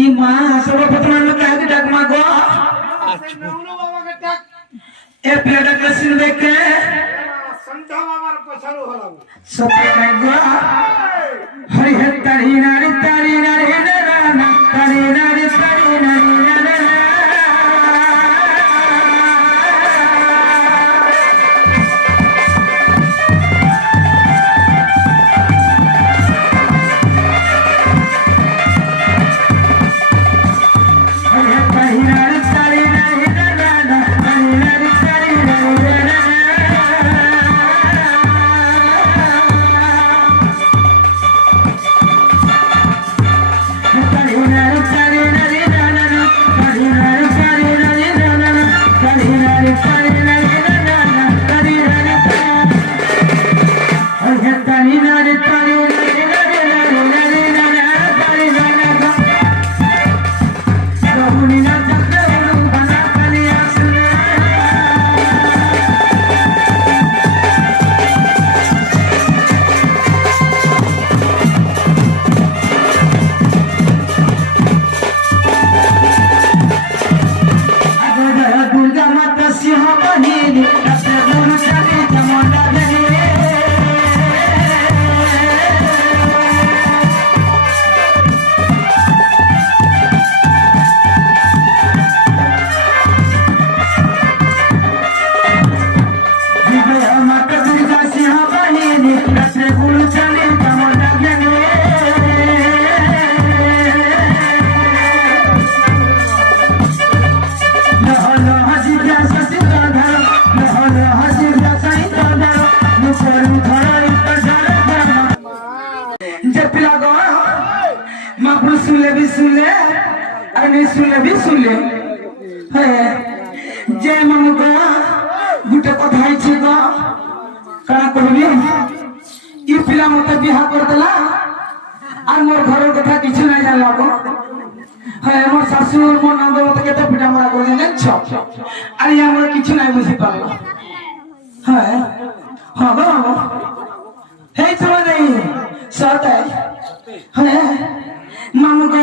ই মা সর্বপ্রথম আমি কাকে ডাক মা গো এ প্লেটা ক্লাসিন দেখে संता बाबार पछारू हलाऊ सब गो हरि हरि तारी नारी नाना तारी नारी नाना जय मामू गो गुटे कथा है गो कणा कहबी ई पिला मते बिहा कर देला और मोर घर कथा किछ नै जानला गो है मोर सासू मोर नंद मते केते पिटा मारा कर देन छ अरे हमर किछ नै बुझी पाला है हां गो हे तो नहीं सत है मामू गो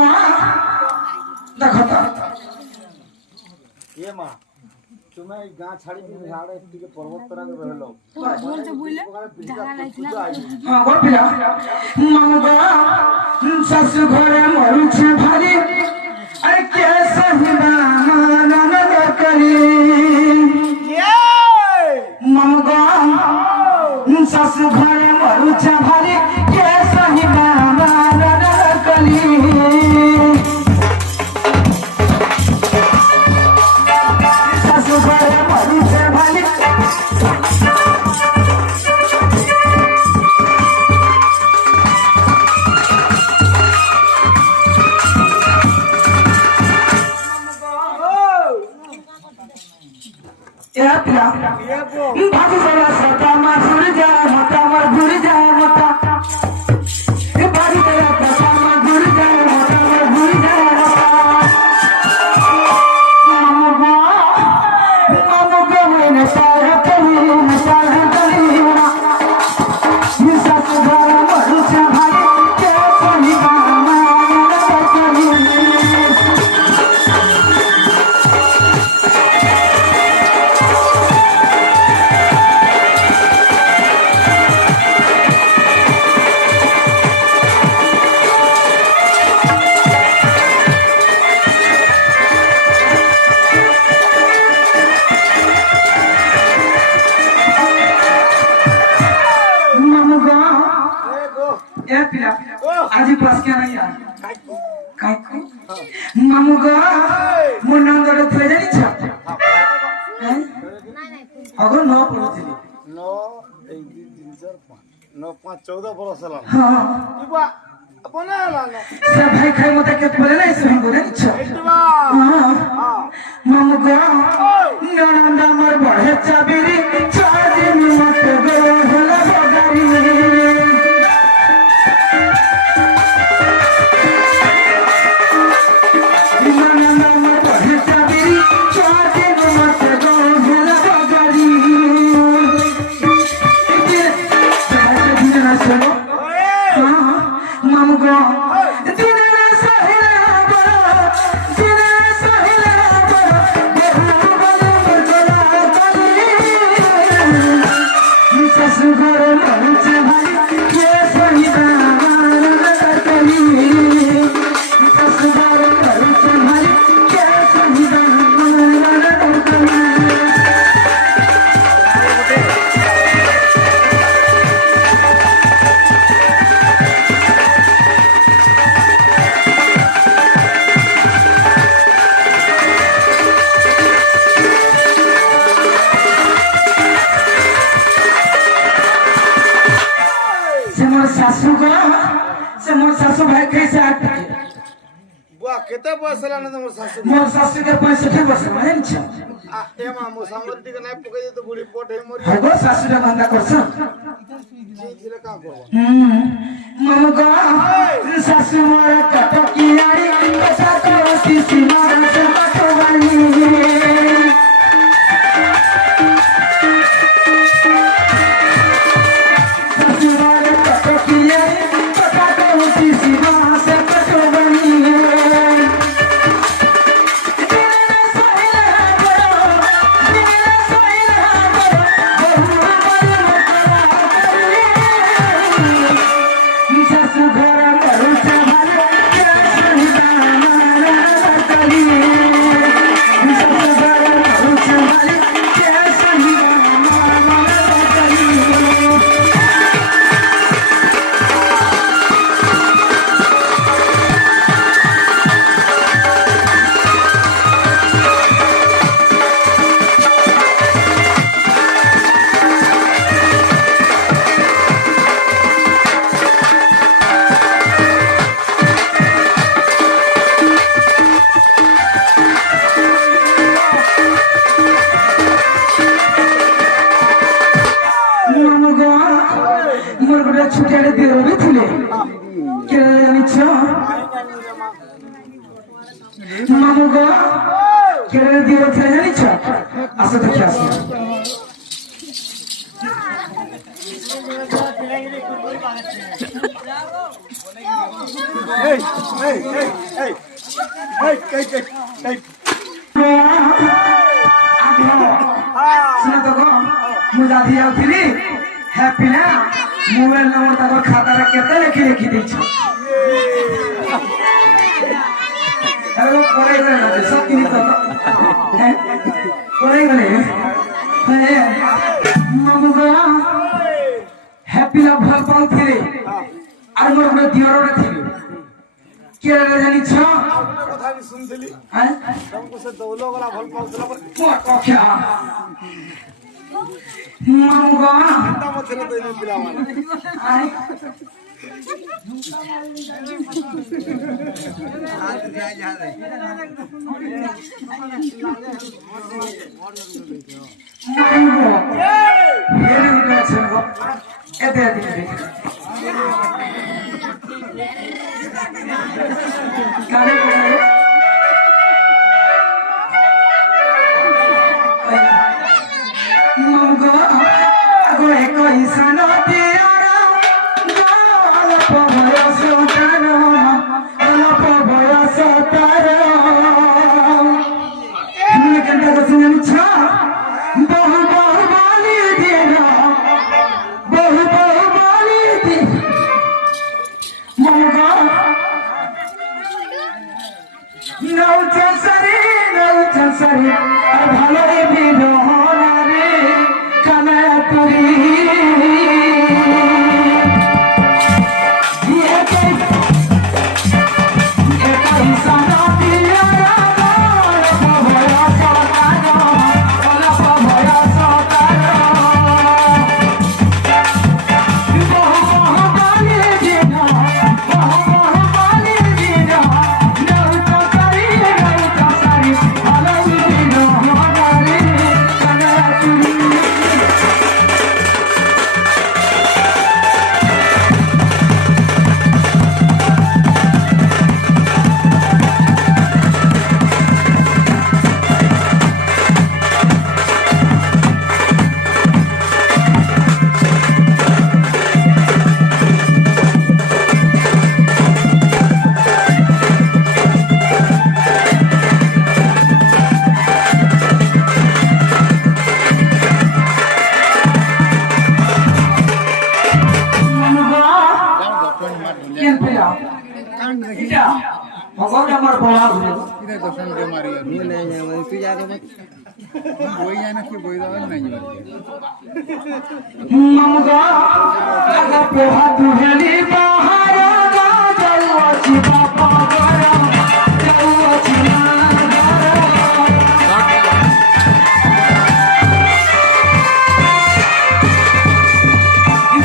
देखो तो ये मां तुम्हें गां छाड़ी के झाड़े के पर्वत तरह के रहलो जोर से बोले जहां लाइतला हां गो पिला मामू गो सासू घरे मरु छ भारी अरे कैसे हिबा नन करी ये मामू गो सासू घरे मरु छ भारी कैसे हिबा नन करी भाजी चला सता मासुर जा मता मर गुर जा मता ए भाजी चला सता मर गुर जा मता मर गुर जा मामू गो मैंने सारा कही ना ये सास घर मरु छ भाई के कोनी मामा आज पास क्या नहीं यार काय को मामू गो मोर नंदर थई जानी छ हैं अगर न पड़थि 9 1 2 3 4 5 9 5 14 बरस हला हां इबा अपना लानो सब भाई खाई मत के पले नहीं से हम बोले छ इबा हां मामू गो ननंदा मर बढ़े चाबिरी चादी मत गो होला बगारी मामू गो বুয়া কেতে বয়স হেলানি তোমার শাশু মোর শাশুকে 65 বছর জানিছ এমা মো সামর টিকে নাই পকাই দিতে বুড়ি পট হে মরি হগো শাশুটা মান্দা করছ ছিলে কা করব মম গো শাশু মোর কত কিয়ারি কথা কইছি সিমার সে কতবানি শাশু মোর কত কিয়ারি কথা কইছি সিমার সে কতবানি মোর গোটা ছুটিয়ারে দিয়ে রয়েছিলে কে জানিছ মামু গো কে দিয়ে রয়েছিলে জানিছ আসো দেখি আসো এই এই এই এই এই শুনে তো গো মু দাদি যাওଥିଲି হ্যাপি না মোবাইল নম্বর তার খাতারে কেতে লেখি লেখি দিছ আরে পরে গেলে না সব কিনি তো পরে গেলে মামু গো হ্যাপি না ভাল পাউছিলে আর মোর গোটা দিওরটা ছিল কে জানিছ কথা আমি শুনছিলি হ্যাঁ তমকো সে দৌলো গলা ভাল পাউছিল পর মোর কখা মামু গো তা মতে না দেই পিলা মানে আই ভালোই বিরহনারে কানায় তুরি ভগবান আমার বলা হলো কিরে দর্শন কে মারি আর নি নাই নাই মানে তুই যা রে বই যায় না কি বই দাও নাই মামগা আগা পোহা দুহেলি বাহারা গা জলওয়াছি বাপা গরা জলওয়াছি না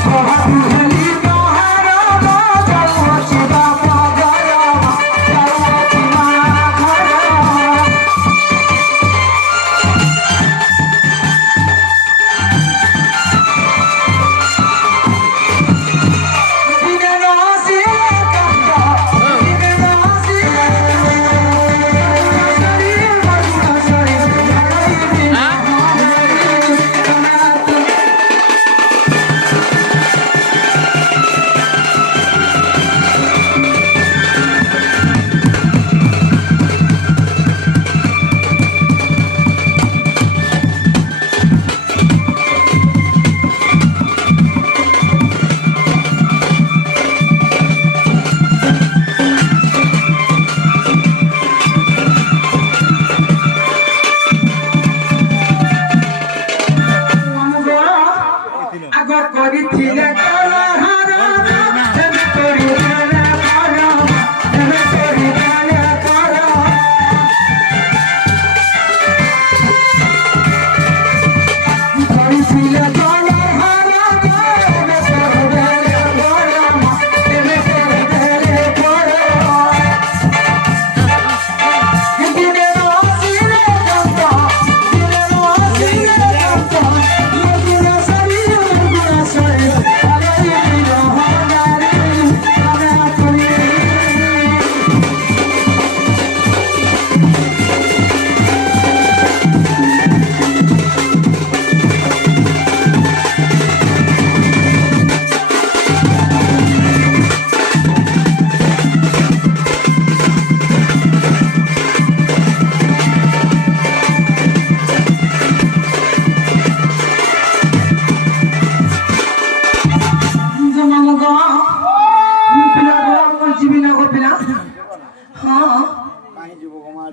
পোহা দুহেলি বাহারা গা জলওয়াছি বাপা গরা জলওয়াছি না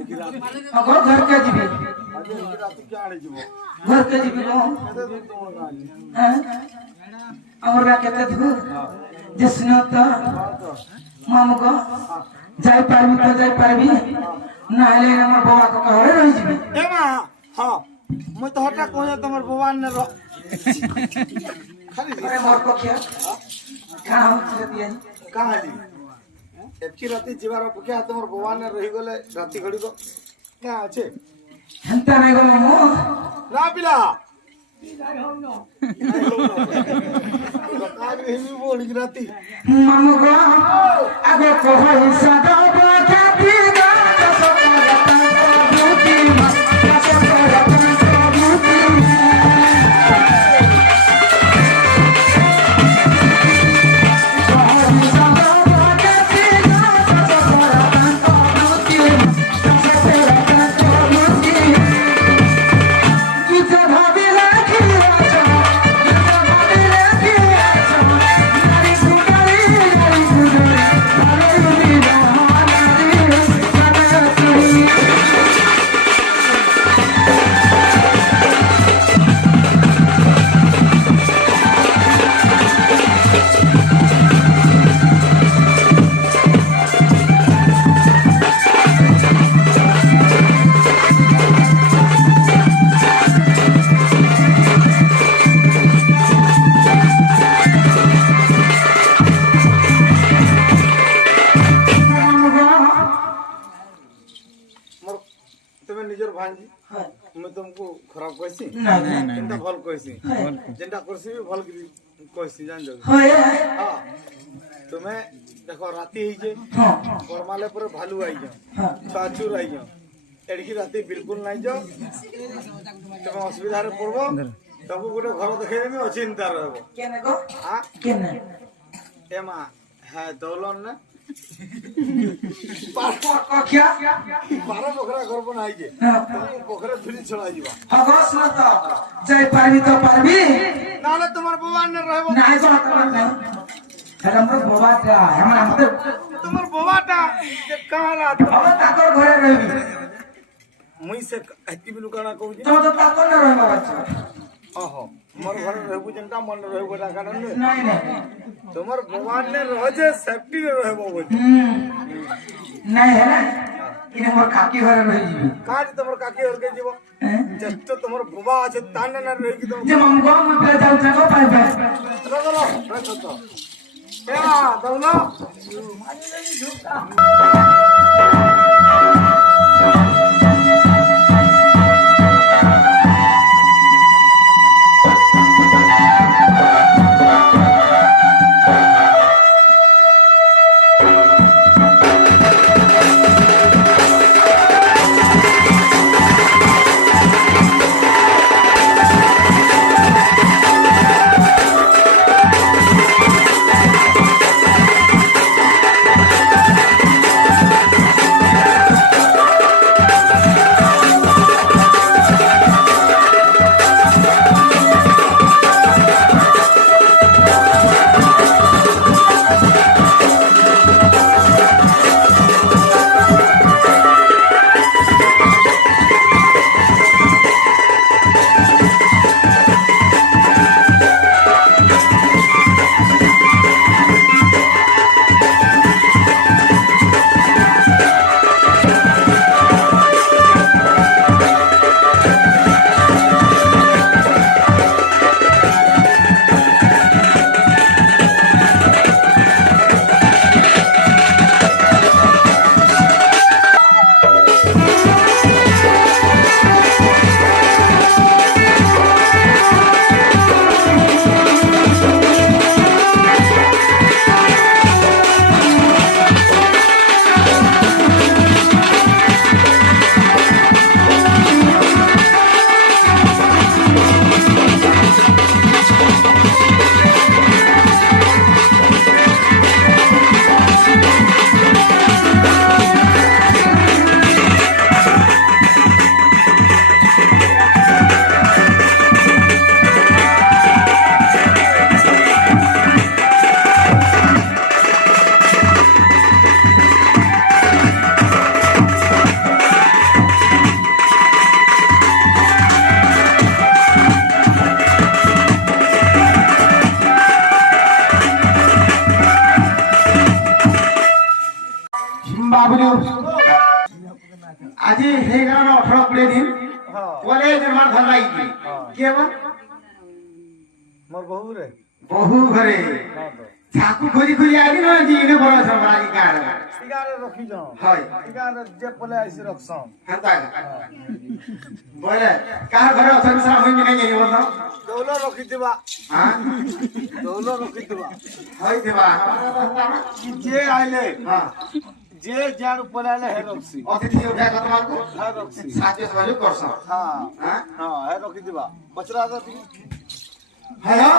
ଏଣିକି ରାତି আগো ঘরকে যাবি ଆଜି ଏଣିକି ରାତି କିଏ ଆଣିଯିବ ঘরকে যাবি গো କେତେ ଦୂର ତମର ଗାଁ ଅଛି? হ্যাঁ আমার গা কেতে দূর যে স্নেহ তো মামু গো যাই পারবি তো যাই পারবি না হলে আমার বাবা তো ঘরে রয়ে যাবি ଏ ମା ହଁ ମୁଇଁ ତ ହଠାତ୍ କହୁଛେ ତମର ଭଗବାନ ଖାଲି আরে মোর পক্ষে কাম ছেড়ে দিয়ে କାହାଲି ଏତିକି ରାତି ଯିବାର ଅପେକ୍ଷା ତମର ଭଗବାନ ରହିଗଲେ ରାତି ଘଡ଼ିକ କାଁ ଅଛେ হেনতা নাই গো মামু ନା ପିଲା ବୋଳିକି ରାତି মামু গো আগে কহ হিসাব খ্যাতি গো সকালতা বুদ্ধি মা সকালতা বুদ্ধি ମୋର ତମେ ନିଜର ଭାଞ୍ଜି ମୁଁ ତମକୁ ଖରାପ କହିସି না না ଯେନ୍ଟା ଭଲ କହିସି ଯେନ୍ଟା କରସି ବି ଭଲ କରି କହିସି ଜାଣିଛ କି? হয় ହଁ ତୁମେ ଦେଖ ରାତି ହେଇଛେ হ্যাঁ କରମାଲେ ପରେ ଭାଲୁ ଆଇଛ হ্যাঁ ଛୁଆଚୁର ଆଇଛ ଏଡ଼ିକି ରାତି ବିଲକୁଲ ନାଇଁ ଯାଅ ତମେ ଅସୁବିଧାରେ ପଡବ ତମକୁ ଗୋଟେ ଘର ଦେଖେଇଦେମି ଅଚିନ୍ତା ରହିବ কেনে গো আ কেনে ଏ ମା হ্যাঁ দৌলন না কখিয়া ବାର ବଖରା ଘର ବନା ହେଇଛେ হ্যাঁ ତମକୁ ପୋଖରେ ଧୁଲି ଛଡ଼ା ଯିବା হগস না তো যাই পারবি তো পারবি ନହେଲେ ତୁମର ଭଗବାନରେ ରହିବ নাই তো তোমার নাই হেরা মোর বাবাটা আমরা আমাদের ତୁମର ବୋବାଟା ଯେ କାଣା বাবা তাকর ঘরে রইবি ମୁଇଁ ସେ ହେତିକି ବିଲୁ କାଣା କହୁଛି তো তো তাকর না রইবা বাচ্চা ଓହୋ ମୋର ଘରେ ରହିବୁ ଯେନ୍ଟା ମନେ ରହିବ ଏଟା କାରଣ ନୁହେଁ নাই নাই ତୁମର ଭଗବାନରେ ରହଛେ ସେଫ୍ଟିରେ ରହିବ ବୋଲି নাই হেরা ইনে মোর কাকি ঘরে রই যাবি କାହାଠି ତମର କାକି ଘରକେ ଯିବ ଯେଷ୍ଟ ତମର ବୋବା ଅଛି ତା ନା ରହିକି ତମ যে মামু গো মুই পেলে যাও যাও পাইবে দৌল আজি হয়ে গেল 18-20 দিন হ্যাঁ বলে আমার ভাল লাগি কে বা মোর বহু রে বহু ঘরে হ্যাঁ তো চাকু খুঁজি খুঁজি আইলি না জিনে বড় সমালি গাড় ইগারে রখি যাও হয় ইগারে যে পলে আইছি রখছম হাতা বলে কার ঘরে অছেন সারা হই নাই জানি বল দৌল রখি দিবা হ্যাঁ দৌল রখি দিবা হই দেবা যে আইলে হ্যাঁ যে যার পলে আইলে হে রখছি অতিথি উঠা কথা মারকো হ্যাঁ রখছি সাথে সহযোগ করছ হ্যাঁ হ্যাঁ হ্যাঁ হে রখি দিবা বচরা দা তুমি হ্যালো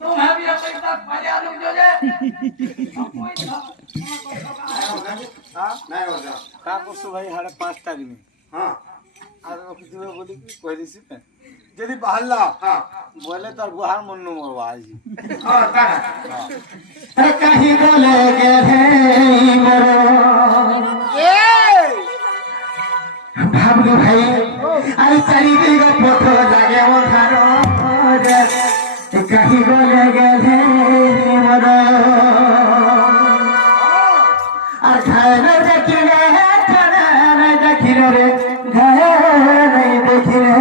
तुम्हें भी अपने साथ मजा लुक जो जे হ্যাঁ নাই বলছো কা করছো ভাই 5:30 টাকা নি হ্যাঁ আর রখি দিবে বলি কি কই দিছি যদি বাহাল্লা হ্যাঁ বলে তোর বুহার মন নু মরবা আজি হ্যাঁ তারা কাহি বলে গেলে মরো ভাবলু ভাই আর চারিদিক পথ লাগে ওধার কাহি বলে গেলে মর আর ঘায় দেখিলে ছাড়া দেখিলে রে ঘায় দেখিলে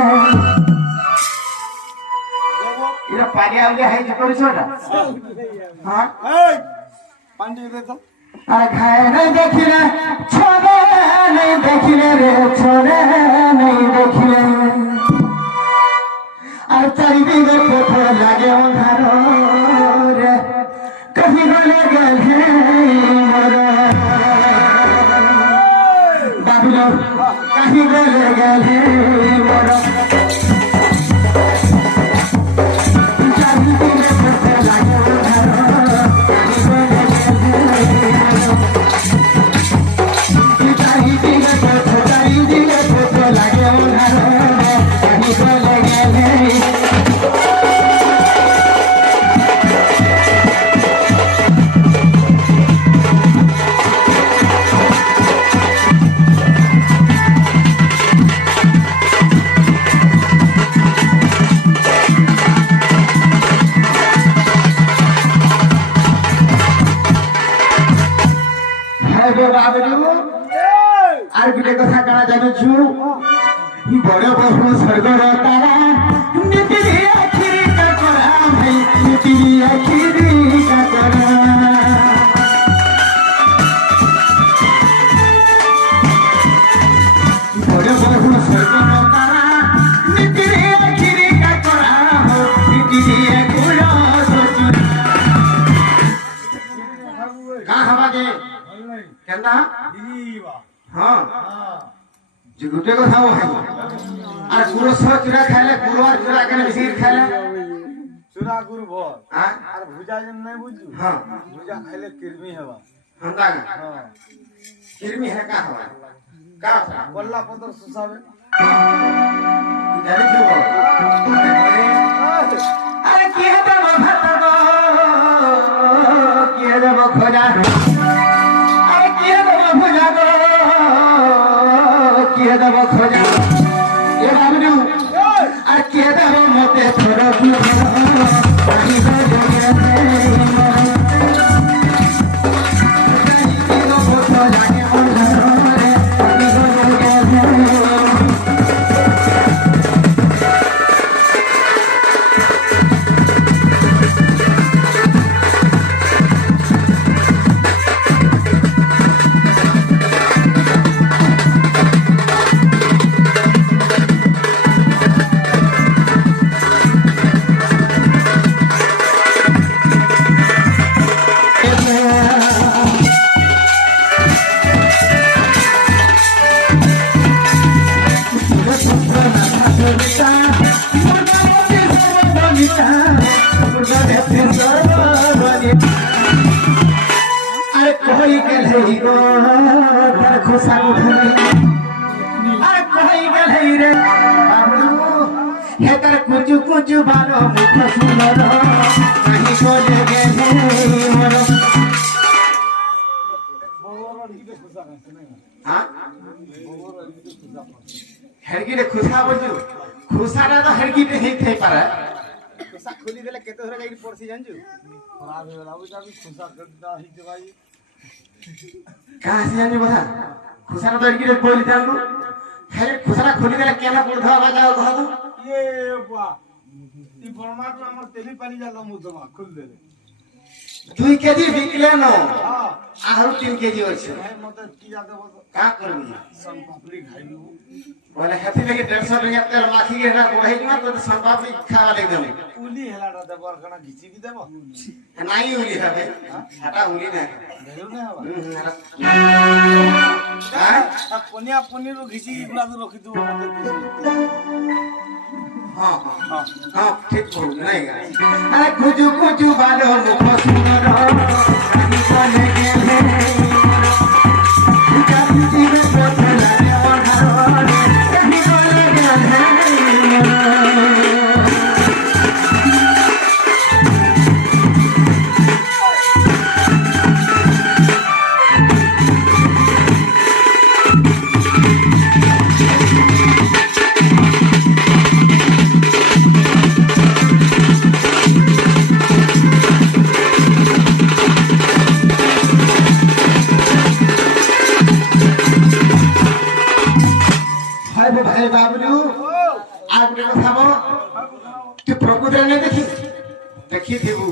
এটা পানি আগে হাইজি করেছ না হ্যাঁ এই পান্ডি দে তো আর ঘায় দেখিলে ছড়ে নেই দেখিলে রে ছড়ে নেই দেখিলে আর চারিদিকে পথ লাগে অন্ধার রে কহি বলে গেলে বাবুল কাহি বলে গেলে মর চারিদিকে পথ লাগে অন্ধার কাহি বলে চারিদিকে পথ লাগে অন্ধার কাহি বলে গেলে আর গুটে কথা কানা জানুছু বড় বহু স্বর্গর তারা নিতিরি আখিরি কাকরা ভাই নিতিরি আখিরি কাকরা বড় বহু স্বর্গর তারা নিতিরি আখিরি কাকরা নিতিরি আকুলা সচুর কা হবা যে কেনা হ্যাঁ যে গুটে কথা ভাই আর গুড় সহ চূড়া খাইলে গুড় আর চূড়া কেন বেশি খাইলে চুরা গুর ভর হ্যাঁ আর ভুজা যেন নাই বুঝু হ্যাঁ ভুজা খাইলে কিরমি হবা হন্তা হ্যাঁ কিরমি হে কা হবা কা কল্লা পতর সুসাবে জানি দিব আরে কি হবে ভাত গো কি হবে খোঁজা আরে কি হবে ভুজা গো কি হবে খোঁজা এ বাবু আর কি হবে মতে থর কি পানি আরে কই গেলে গো তার খোসা উঠলে আরে কই গেলে রে বাবু হে তার কুচু কুচু ভালো মুখ সুন্দর কাহি বলে গেলে মর হেড়গিরে খুসা বলছু খুসাটা তো হেড়গিতে হেই পারে খুসা খুলি দেলে কেতে ধরে যাই পড়ছি জানছু খরাব হয়ে গেল বুঝা আমি খুসা করতে হিতে ভাই কাহা আসি জানি কথা খুসারা তো এদিকে বলি জানবো খালি খুসারা খুলি দিলে কেন করে ধোয়া যাও ঘর ইয়ে বাহ এই ফরমাট আমার তেলি পানি যালো মুজমা খুল দেলে 2 কেজি বিকলে ন হ্যাঁ আরো 3 কেজি আছে ভাই মতে কি যাতে বলো কা করবি সন পাপড়ি খাইবো বলে হাতি লাগি 150 টাকা তেল মাখি গে না বড়াই না তো সরপাপি খাওয়া লাগবে না উলি হেলাটা দেব আর খানা ঘিচি কি দেব নাই উলি হবে হাটা উলি না ধেরু না হবা হ্যাঁ পনিয়া পনিরু ঘিচি গুলা তো রখি দেব মতে হ্যাঁ হ্যাঁ ঠিক বল নাই আরে কুজু কুজু বালো মুখ সুন্দর রানী বনে গেলে জাতি দিবে পথে লাগে অধার রানী বনে গেলে ভাই বাবলু আর ଗୋଟେ କଥା বল তুই প্রকৃতিরে নাই ଦେଖିଥିବୁ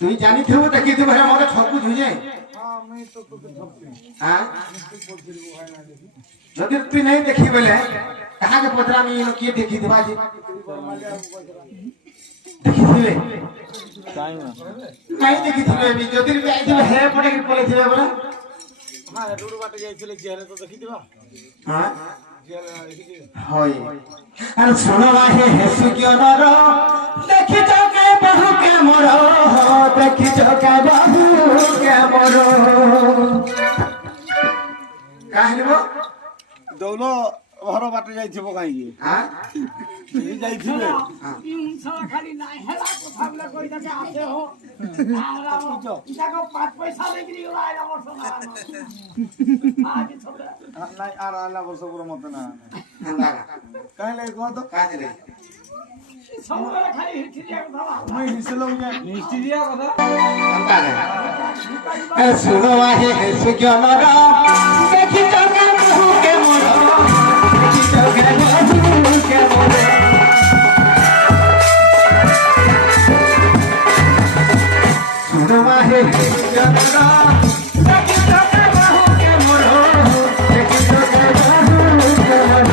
তুই জানিଥିବୁ ଦେଖିଥିବୁ ହେରା ମୋତେ ଠକୁଛୁ ଯେ हां मैं तो ठोकती হ্যাঁ যদি তুই নাই দেখি বলে কাহাকে পচরা আমি কিଏ ଦେଖିଥିବା ଯେ ଦେଖିଥିବେ নাই ଦେଖିଥିବେ ବି ଯଦି ବି ଆଇଥିବେ ହେ ପଟେ କି ପଳେଇଥିବେ ବୋଲେ हां रोड बाटे जाइଥିଲେ जेले तो देखि दिबा হ্যাঁ जेले देखि হয় আর শোনো হে সুজ্ঞানর দেখিছ কে বহু কে মোর দেখিছ কে বহু কে মোর কাহিব দৌলো ঘর বাটে যাইଥିବ কাହିଁକି হ্যাঁ এই যাইଥିବେ খালি নাই হেলা কথা বলে কই থাকে আছে হো ইটাকে 5 পয়সা বিক্রি করে আইলা বর্ষ না আজ ছোড়া নাই আর আলা বর্ষ পুরো মতে না হান্দা কাই লাগে কহ তো কাজরে ସବୁବେଳେ ଖାଲି ହିଷ୍ଟ୍ରିଆ କଥା মই হিসেলো যে হিস্ট্রিয়া কথা হান্দা এ শোনো হে সুজ্ঞানর দেখিছ কে বহু কে মোর দেখিছ কে বহু কে মোর শোনো হে সুজ্ঞানর দেখিছ কে বহু কে মোর দেখিছ কে বহু কে মোর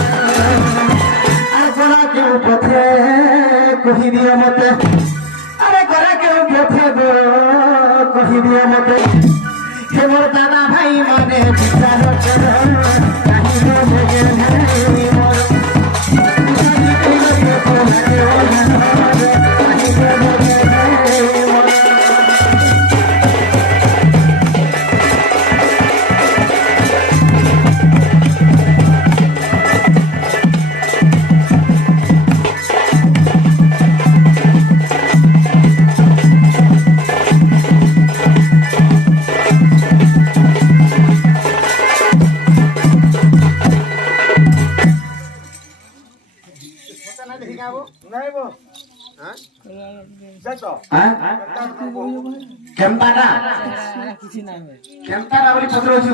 আর গোড়া কেউ পথে কহি দিও মতে আরে গোড়া কেউ পথে গো কহি দিও মতে হে মোর দাদা ভাই মানে বিচার কর কাহিনী ভেগে নেই মোর কাহিনী ভেগে নেই মোর নাই বো হ্যাঁ যাই তো কেমতাটা কেমতাটা বলি পত্রছু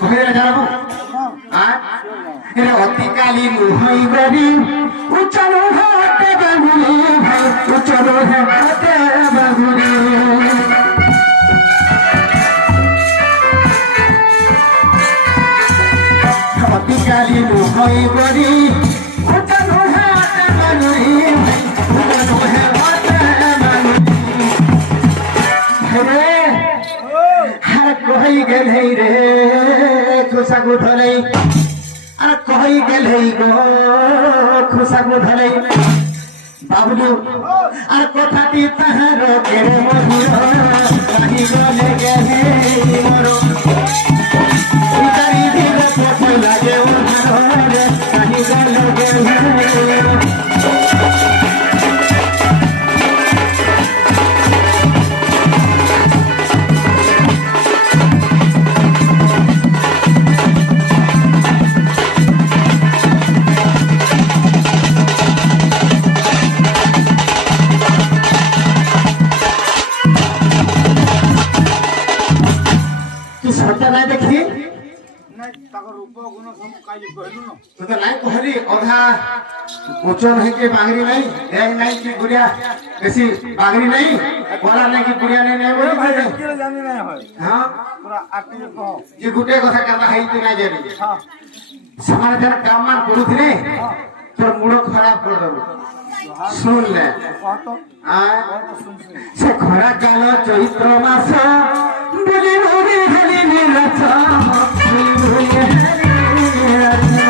কহিলে জানাবো অতিকালী নুহই গরি উচ্চনো হাতে বাগুলি ভাই উচ্চনো হাতে বাগুলি অতিকালী নুহই গরি উচ্চনো হাতে বাগুলি ভাই উচ্চনো হাতে বাগুলি রে আর কই গেলে রে খুশাকু ধলাই আর কই গেলে গো খুশাকু ধলাই বাবলু আর কথাটি তাহার কেড়ে মধুর কাহি গলে গেলে মোর উতারি দিলে পথে লাগে ওধার কাহি গলে গেলে সত্যি নাই দেখি নাই তাকর রূপ গুণ সব কাই কহিলু ন তু তো নাই কহলি অধা উচ্চ নাই কি বাঙরি নাই দেখ নাই কি গুড়িয়া বেশি বাঙরি নাই বলা নাই কি গুড়িয়া নাই নাই বলি ভাই ভাই কি জানি নাই হয় হ্যাঁ পুরা আটি কহ যে গুটে কথা কামা হাইতে নাই জানি হ্যাঁ ସେମାନେ ଯାরা କାମ ମାନ କରୁଥିଲେ তোর মুড় খারাপ করে দেবো শুনলে কহ তো আয় কহ তো শুনছি সে খরা কাল চৈত্র মাস বুঝি বুঝি হেলি নিরছ বুঝি বুঝি হেলি নিরছ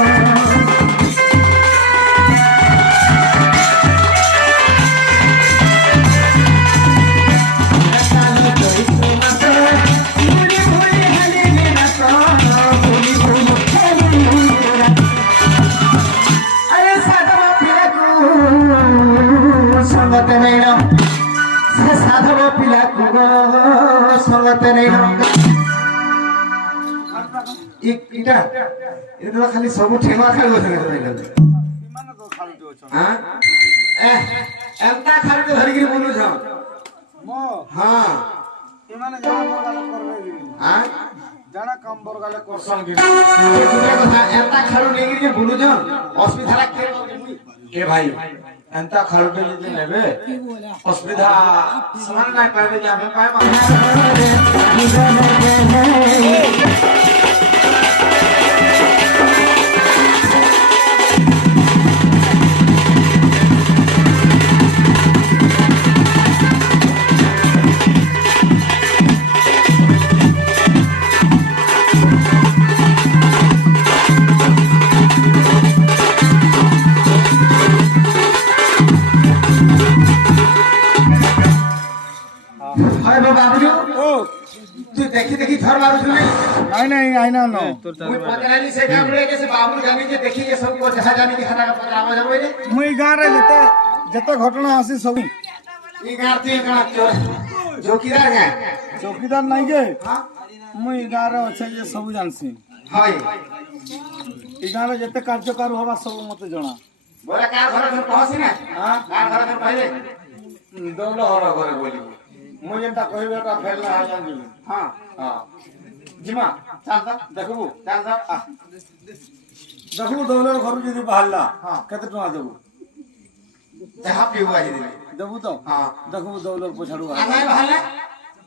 সঙ্গতে নেই না সে সাধব পিলা কুগো সঙ্গতে নেই না এটা এটা তো খালি সবু ঠেঙা খালি বসে গেছে ইমান তো খালুটি অছ হ্যাঁ এন্তা খালি তো ধরিকি বলুছ মো হ্যাঁ ইমানে জানা বরগালে করবে দিবি হ্যাঁ জানা কম বরগালে করছন দিবি কথা এন্তা খালু নেই বলুছ অসুবিধা রাখতে এ ভাই এন্তা খালুটা যদি নেবে অসুবিধা সমান নাই পাইবে যে আমি পাইবা হয় বাবু ও তুই দেখি দেখি থর মারুছ নাই নাই আইনা ন মুই পতরানি সে কামড়ে গেছে বাবু জানি যে দেখি যে সব যাহা জানি কি খানা পতরা মজা বইলে মুই গাঁরে যেতে যেতে ঘটনা আসি সবই ই গাতি গাঁ জোকিদার গাঁ চৌকিদার নাই গে হ্যাঁ মুই গাঁরে আছে যে সবু জানছি হয় এই গাঁরে যেতে কার্যকর হবা সবু মতে জনা বলে কার ঘরে ধর পহসি না হ্যাঁ কার ঘরে ধর পাইলে দৌল হর ঘরে বলি মুই যেটা কহিবে তা ফেলনা হা জানি হ্যাঁ হ্যাঁ জিমা চাল তো দেখবু চাল তো দেখবু দৌলের ঘর যদি বাহারলা হ্যাঁ। কেতে টଙ୍କା দেবু যাহা পিউ আজি দিলে দেবু তো হ্যাঁ দেখবু দৌলের পছাড়ু আনাই বাহালে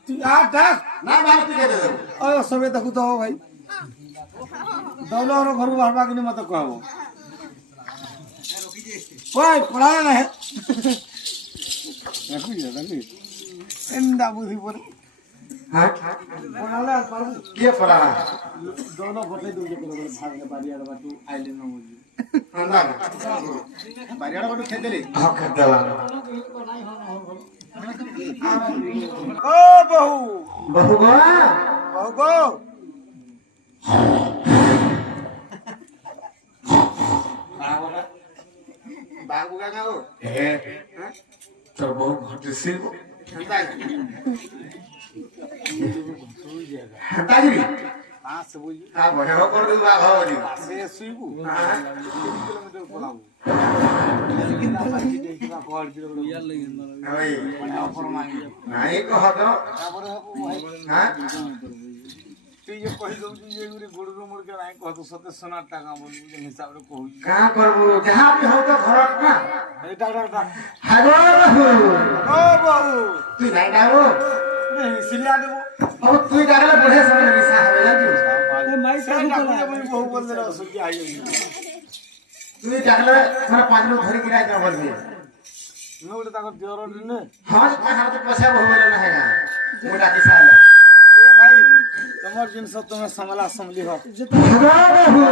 তুই আ ডাক না বাহালে তুই কেটে দেবো ও সবে দেখু তো ভাই দৌলের ঘর বাহারবা কিনি মতে কহব ওই পড়া না হে দেখি দেখি এন্দা বুঝি পড়ে হ্যাঁ পড়ালে আর পারবো কে পড়া দৌল ফটে দুজে করে ভাগলে বাড়িয়ার বাটু আইলে না বুঝি আন্দা বাড়িয়ার বাটু খেদেলি হক খেদলা ও বহু বহু গো বহু গো বাবু কাকা গো হে তোর বহু ঘটিছি ঠান্ডা হাতা দিবি পাঁচ বুঝি তা বহে করে দিবা হবনি সে শুইবু হ্যাঁ কিলোমিটার পড়াবো ওই নাই কহ তো তারপরে হবো ভাই হ্যাঁ তুই যে কহি দউছি যে গুরি গুড় মুরকে নাই কত সতে সোনার টাকা বলবি যে হিসাবে কই কা করবো যাহা বি হও তো ঘরত না এই টাকা টাকা হাগো বাবু ও বাবু তুই নাই ডাকো সিলিয়া দেবো ও তুই ডাকলে বড়ে সময় নিসা হবে জানিস সেই ডাকুলে বলি বহু বললে অসুবিধা আই তুই ডাকলে মানে 5 মিনিট ধরে গিরা যা বলবি নউলে তাকর দিওর নে হ্যাঁ তাহার তো পয়সা বহু বলে না হেগা মু ডাকি সাইলে এ ভাই তোমার জিনিস তুমি সামলা সামলি হ হাগো বাবু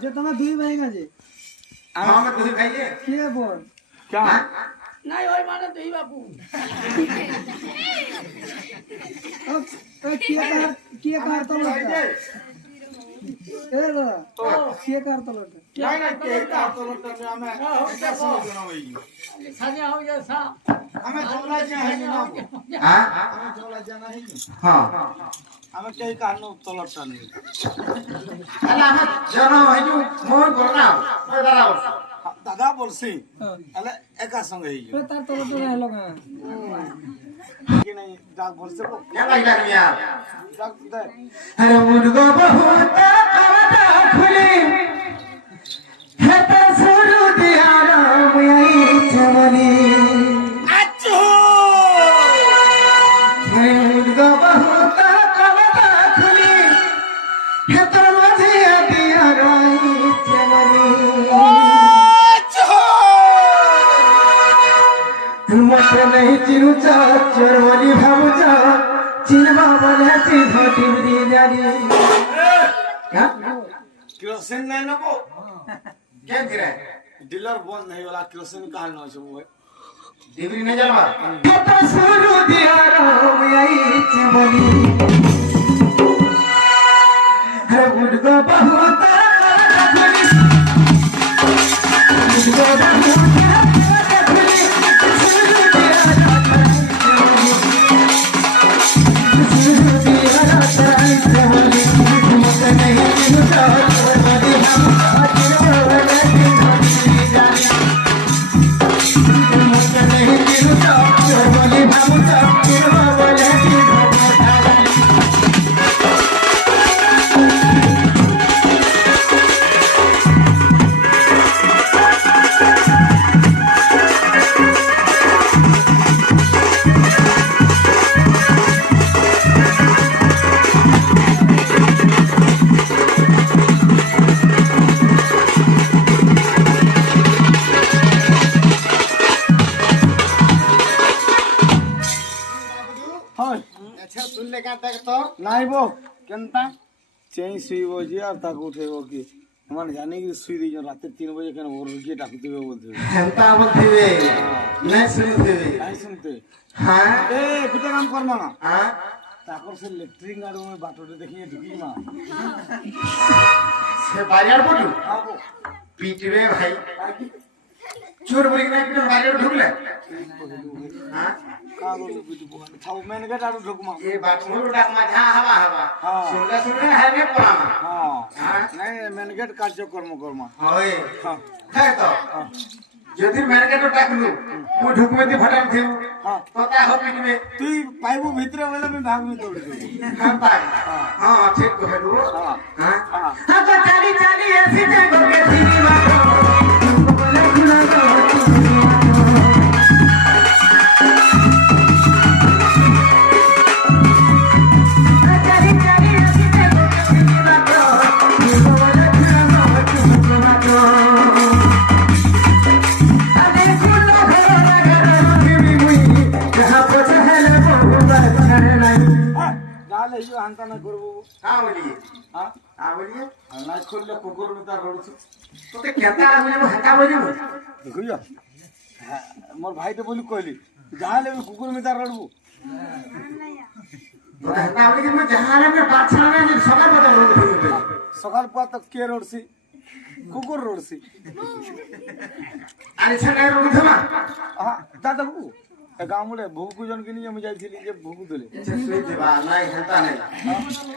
যে তোমার দুই ভাই গেছে আমি তুই খাইয়ে কে বল क्या নাই ওই মানে দুই বাবু কি কার তো লাগা এ রে কি কার তো লাগা नहीं नहीं के का तो लटक में हमें क्या समझ ना होई সাজা हो जा सा हमें चोला जा है ना হ্যাঁ हमें चोला जाना है হ্যাঁ हमें कहीं का नो तो लटक नहीं তাহলে আমার জন হইজু মোর করনা ওই দাঁড়াও दादा बोलसी अले एका संग है তার তো লাগা কি নাই ডাক বলছে গো क्या लगा मिया ডাক দে अरे मुर्गो बहुत कवता खुली है तो सुरु दिया राम आई चमनी আচ্ছা अरे मुर्गो बहुत कवता खुली है तो मुझे दिया राम चमनी मत नहीं चिनु चोर बोली भामुचा चिनवा बोले चिन्ह टिमरी जानी क्या কেরোসিন নাই নবো क्या गिरा ডিলার বন্ধ হয়ে গেল কেরোসিন কার নয় সব डिबरी नहीं जावा तो सुरु दिया राम आई चमनी हर मुर्गो बहुत खुली मुर्गो बहुत खुली सुरु दिया राम सुरु दिया राम चमनी मत नहीं चिनुता बोली हम आज बोले चिन्ह जानी मत नहीं चिनुता बोली भामुचा चिन्ह बोले चिन्ह जानी হয় अच्छा सुन ले का तक तो নাইব কেনতা চেই শুইব যে আর তাকে উঠেব কি মানে জানি কি শুই দিই রাতে 3 বাজে কেন ওর গিয়ে ডাকি দিবে বলতে হেনতা বলছিবে নাই শুনছিবে নাই শুনতে হ্যাঁ এ গুটে কাম করমা না হ্যাঁ তারপর সে লেট্রিন আর ওই বাটুতে দেখিয়ে ঢুকি মা সে বাজার পড়ু আবো পিটবে ভাই চোর বলি না কি বাজার ঢুকলে হ্যাঁ কাগজ বিটু বল ছাও মেন গেট আর ঢুকমা ये बात मोर डाक मा झा हवा हवा हाँ। सुनले है ने परामा হ্যাঁ হ্যাঁ নাই মেন গেট কার্যক্রম করমা होय হ্যাঁ है तो যদি মেরকে তো ডাকলু মু ঢুকবে দি ফটাম থিউ হ্যাঁ তোতা हो पिटবে তুই পাইবো ভিতরে বলে আমি ভাগবি দৌড়ে দেবো हां पाई हां ठीक कहलु हाँ। हां हाँ। हां तो चाली चाली ऐसी जगह के सीनी बात बोले खुला तो चाली चाली ऐसी जगह के सीनी बात बोले खुला तो अरे खुला घर भी हुई जहां पे चहल बहुत अच्छा नहीं যালে ইউ হান্তা না করবো हां बोलिए হ্যাঁ हां बोलिए আর না খুললে কুকুর মিতা রড়ছে तो के केता बोले हटा बोले দেখুইয়া হ্যাঁ মোর ভাইতে বলি কইলি যালে আমি কুকুর মিতা রড়বো तो हटा बोले मैं जहां में बात छाना है सका बता बोले সকাল পর তো কে রড়ছি কুকুর রড়ছি अरे छने रोड थमा হ্যাঁ দাদা বাবু এ গামুড়ে ভুকু জন কিনি আমি যাইছিলি যে ভুকু দিলে सुई देवा नहीं हटा नहीं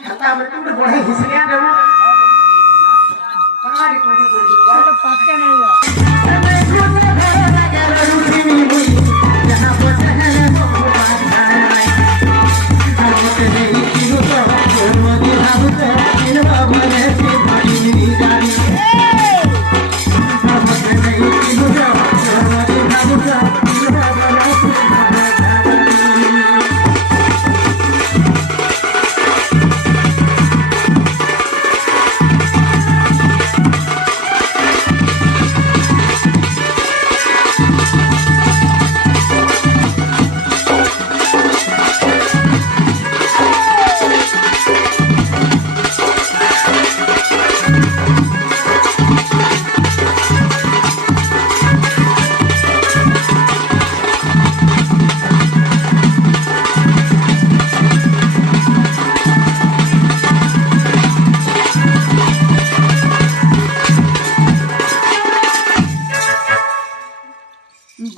हटा में तू बड़े हिसरिया देबो काड़ी कोड़ी कोड़ी এটা পাক্কা নাই যা जहां पे चहल बहुत अच्छा नहीं मत नहीं चिनुता बोली भामुचा चिन्ह बोले चिन्ह जानी मत नहीं चिनुता बोली भामुचा चिन्ह बोले चिन्ह जानी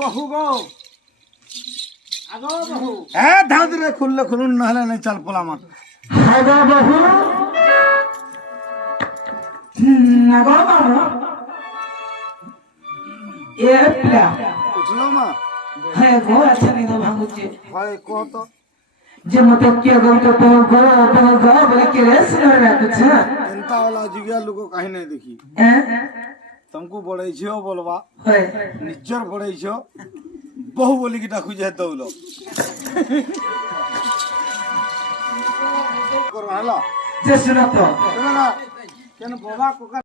বহু গো আগো বহু হ্যাঁ ধাঁধরে খুললে খুলুন না হলে নাই চাল পোলামা हागा बहू नगो बाबू ये प्ला উঠলো মা হ্যাঁ গো আচ্ছা নিদ ভাঙুছে হয় কহ তো যে মতে কে গো তো তো গো বলে কে রে শুনে রাখছে ଏନ୍ତା ବାଲା ଯୁଗିଆ ଲୋକ କାହିଁ ନାଇଁ ଦେଖି ତମକୁ ବଡେଇ ଝିଅ ବୋଲବା হয় ନିଜର ବଡେଇ ଝିଅ ବହୁ ବୋଲିକି ଡାକୁଛି ହେତଉଲ ହେଲା যে শুনো তো କେନ ବାବା କକା